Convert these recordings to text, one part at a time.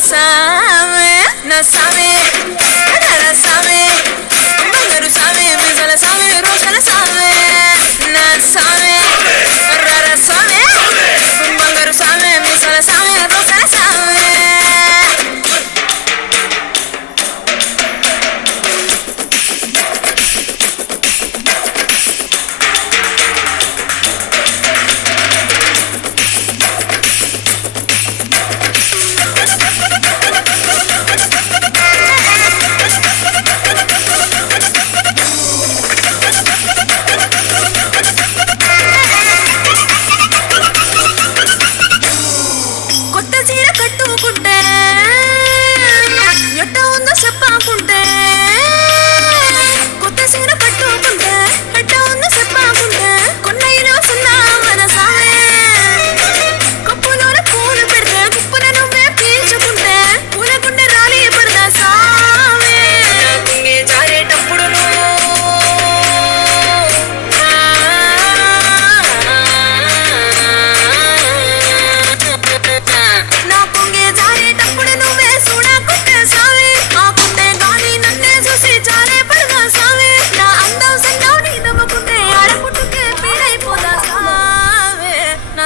sabe, no sabe, nada sabe, pero sabe, mi sola sabe, rosa la sabe, no sabe, rara sabe, pero sabe, mi sola sabe, rosa la sabe. కట్టుకుంటే ఎట్ట ఉందో చెప్పాకుంటే కొత్త సీర కట్టుకుంటే ఎట్ట ఉందో చెప్పాకుంటే కొన్నైనా సున్నా మన సామే కప్పులోన పూలు పెడితే కుప్పున నువ్వే పీల్చుకుంటే పూల గుండె రాలి పడదా సామే కుంగి జారేటప్పుడు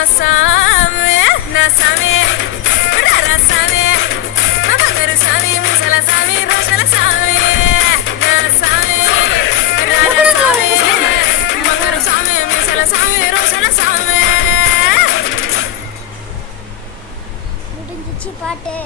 sabe, no sabe, rara sabe, pero sabe, musa la sabe, rosa la sabe, no sabe, rara sabe, pero sabe, musa la sabe, rosa la sabe. పాటే